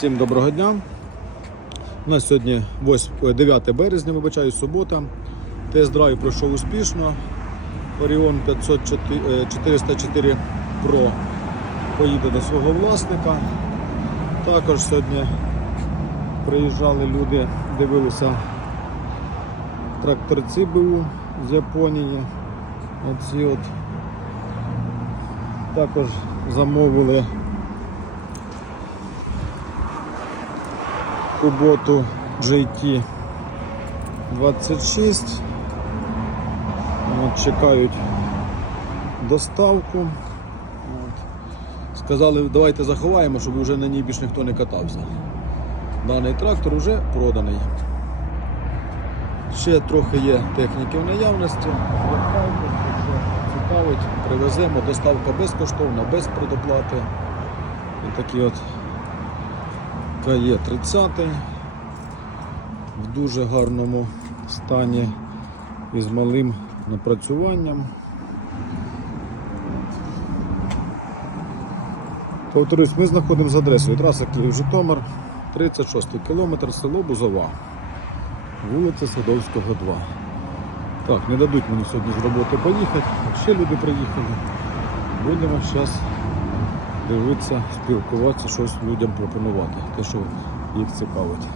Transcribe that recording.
Всім доброго дня. У нас сьогодні 8, 9 березня, вибачаю, субота. Тест-драйв пройшов успішно. Orion 504, е, 404 Pro поїде до свого власника. Також сьогодні приїжджали люди, дивилися тракторці БУ з Японії. Оці от. Також замовили Куботу GT 26. От, чекають доставку. От. Сказали, давайте заховаємо, щоб вже на ній більш ніхто не катався. Даний трактор вже проданий. Ще трохи є техніки в наявності. Цікавить, привеземо. Доставка безкоштовна, без предоплати. І такі от КЕ 30 в дуже гарному стані із малим напрацюванням. Повторюсь, ми знаходимося за адресою траса Київ-Житомир, 36 кілометр, село Бузова, вулиця Садовського, 2. Так, не дадуть мені сьогодні з роботи поїхати, ще люди приїхали. Будемо зараз дивитися, спілкуватися, щось людям пропонувати, те, що їх цікавить.